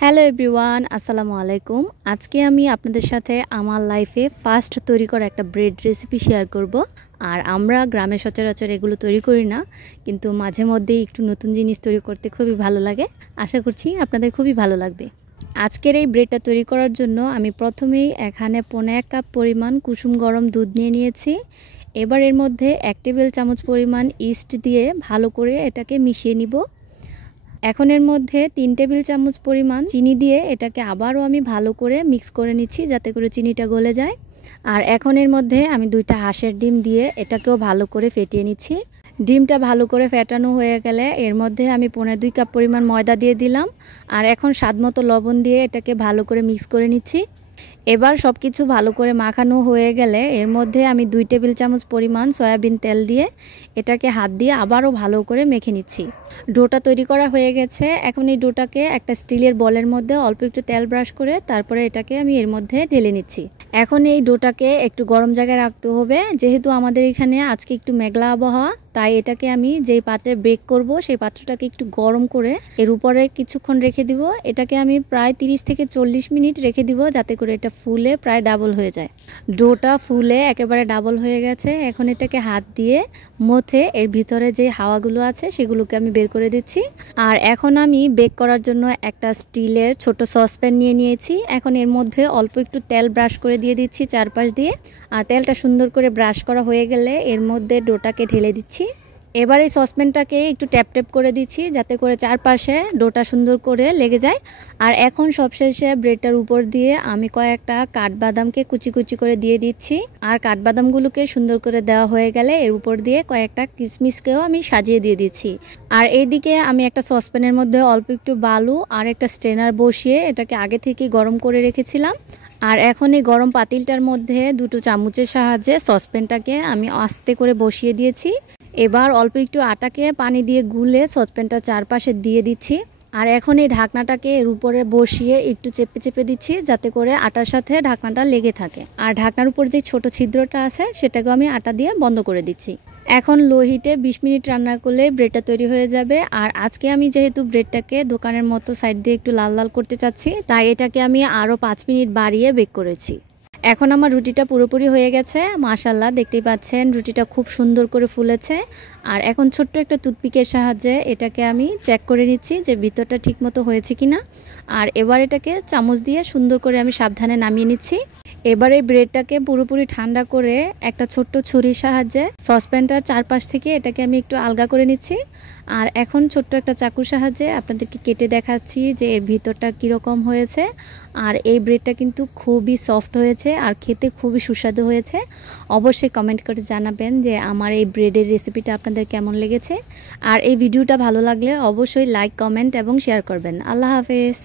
Hello everyone, আসসালামু আলাইকুম। আজকে আমি আপনাদের সাথে আমার লাইফে ফার্স্ট তৈরি করা একটা ব্রেড রেসিপি শেয়ার করব। আর আমরা গ্রামে সচরাচর এগুলো তৈরি করি না, কিন্তু মাঝে মধ্যেই একটু নতুন জিনিস তৈরি করতে খুবই ভালো লাগে। আশা করছি আপনাদের খুবই ভালো লাগবে। আজকের এই ব্রেডটা তৈরি করার জন্য আমি প্রথমেই এখানে 1.5 কাপ পরিমাণ কুসুম গরম দুধ নিয়ে নিয়েছি। এবার এর মধ্যে 1 টেবিল চামচ পরিমাণ ইস্ট দিয়ে ভালো করে এটাকে মিশিয়ে নিব। এখন এর মধ্যে 3 টেবিল চামচ পরিমাণ চিনি দিয়ে এটাকে আবারও আমি ভালো করে মিক্স করে নিচ্ছি, যাতে করে চিনিটা গলে যায়। আর এখন এর মধ্যে আমি 2টা হাঁসের ডিম দিয়ে এটাকেও ভালো করে ফেটিয়ে নিচ্ছি। ডিমটা ভালো করে ফেটানো হয়ে গেলে এর মধ্যে আমি 2.5 কাপ পরিমাণ ময়দা দিয়ে দিলাম। আর এখন স্বাদমতো লবণ দিয়ে এটাকে ভালো করে মিক্স করে নিচ্ছি। এবার সব কিছু ভালো করে মাখানো হয়ে গেলে এর মধ্যে আমি 2 টেবিল চামচ পরিমাণ সয়াবিন তেল দিয়ে এটাকে হাত দিয়ে আবারও ভালো করে মেখে নিচ্ছি। ডোটা তৈরি করা হয়ে গেছে। এখন এই ডোটাকে একটা স্টিলের বলের মধ্যে অল্প একটু তেল ব্রাশ করে তারপরে এটাকে আমি এর মধ্যে ঢেলে নিচ্ছি। এখন এই ডোটাকে একটু গরম জায়গায় রাখতে হবে, যেহেতু আমাদের এখানে আজকে একটু মেঘলা আবহাওয়া, তাই এটাকে আমি যেই পাত্রে বেক করব সেই পাত্রটাকে একটু গরম করে এর উপরে কিছুক্ষণ রেখে দিব। এটাকে আমি প্রায় 30 থেকে 40 মিনিট রেখে দিব, যাতে করে এটা ফুলে প্রায় ডাবল হয়ে যায়। ডোটা ফুলে একেবারে ডাবল হয়ে গেছে। এখন এটাকে হাত দিয়ে মথে এর ভিতরে যে হাওয়াগুলো আছে সেগুলোকে আমি বের করে দিচ্ছি। আর এখন আমি বেক করার জন্য একটা স্টিলের ছোট সসপ্যান নিয়ে নিয়েছি। এখন এর মধ্যে অল্প একটু তেল ব্রাশ করে দিয়ে দিচ্ছি চারপাশ দিয়ে। আর তেলটা সুন্দর করে ব্রাশ করা হয়ে গেলে এর মধ্যে ডোটাকে ঢেলে দিচ্ছি। এবার এই সসপ্যানটাকে একটু ট্যাপ ট্যাপ করে দিচ্ছি, যাতে করে চারপাশে ডোটা সুন্দর করে লেগে যায়। আর এখন সবশেষে ব্রেডটার উপর দিয়ে আমি কয়েকটা কাঠবাদামকে কুচি কুচি করে দিয়ে দিচ্ছি। আর কাঠবাদামগুলোকে সুন্দর করে দেওয়া হয়ে গেলে এর উপর দিয়ে কয়েকটা কিশমিশকেও আমি সাজিয়ে দিয়ে দিচ্ছি। আর এইদিকে আমি একটা সসপ্যানের মধ্যে অল্প একটু বালু আর একটা স্ট্রেনার বসিয়ে এটাকে আগে থেকে গরম করে রেখেছিলাম। আর এখন এই গরম পাতিলটার মধ্যে 2 চামচের সাহায্যে সসপ্যানটাকে আমি আস্তে করে বসিয়ে দিয়েছি। এবার অল্প একটু আটাকে পানি দিয়ে গুলে সসপ্যানটা চারপাশে দিয়ে দিচ্ছি। আর এখন এই ঢাকনাটাকে এর উপরে বসিয়ে একটু চেপে চেপে দিচ্ছি, যাতে করে আটার সাথে ঢাকনাটা লেগে থাকে। আর ঢাকনার উপর যে ছোট ছিদ্রটা আছে সেটাকেও আমি আটা দিয়ে বন্ধ করে দিচ্ছি। এখন লো হিটে 20 মিনিট রান্না করলে ব্রেডটা তৈরি হয়ে যাবে। আর আজকে আমি যেহেতু ব্রেডটাকে দোকানের মতো সাইড দিয়ে একটু লাল লাল করতে চাচ্ছি, তাই এটাকে আমি আরও 5 মিনিট বাড়িয়ে বেক করেছি। এখন আমার রুটিটা পুরোপুরি হয়ে গেছে। মাশাআল্লাহ, দেখতেই পাচ্ছেন রুটিটা খুব সুন্দর করে ফুলেছে। আর এখন ছোট্ট একটা টুথপিকের সাহায্যে এটাকে আমি চেক করে নিচ্ছি যে ভিতরটা ঠিকমতো হয়েছে কিনা। আর এবার এটাকে চামচ দিয়ে সুন্দর করে আমি সাবধানে নামিয়ে নিচ্ছি। এবার এই ব্রেডটাকে পুরোপুরি ঠান্ডা করে একটা ছোট্ট ছুরির সাহায্যে সসপ্যানটার চারপাশ থেকে এটাকে আমি একটু আলগা করে নিচ্ছি। আর এখন ছোট্ট একটা চাকুর সাহায্যে আপনাদেরকে কেটে দেখাচ্ছি যে এর ভিতরটা কীরকম হয়েছে। আর এই ব্রেডটা কিন্তু খুবই সফট হয়েছে আর খেতে খুবই সুস্বাদু হয়েছে। অবশ্যই কমেন্ট করে জানাবেন যে আমার এই ব্রেডের রেসিপিটা আপনাদের কেমন লেগেছে। আর এই ভিডিওটা ভালো লাগলে অবশ্যই লাইক, কমেন্ট এবং শেয়ার করবেন। আল্লাহ হাফেজ।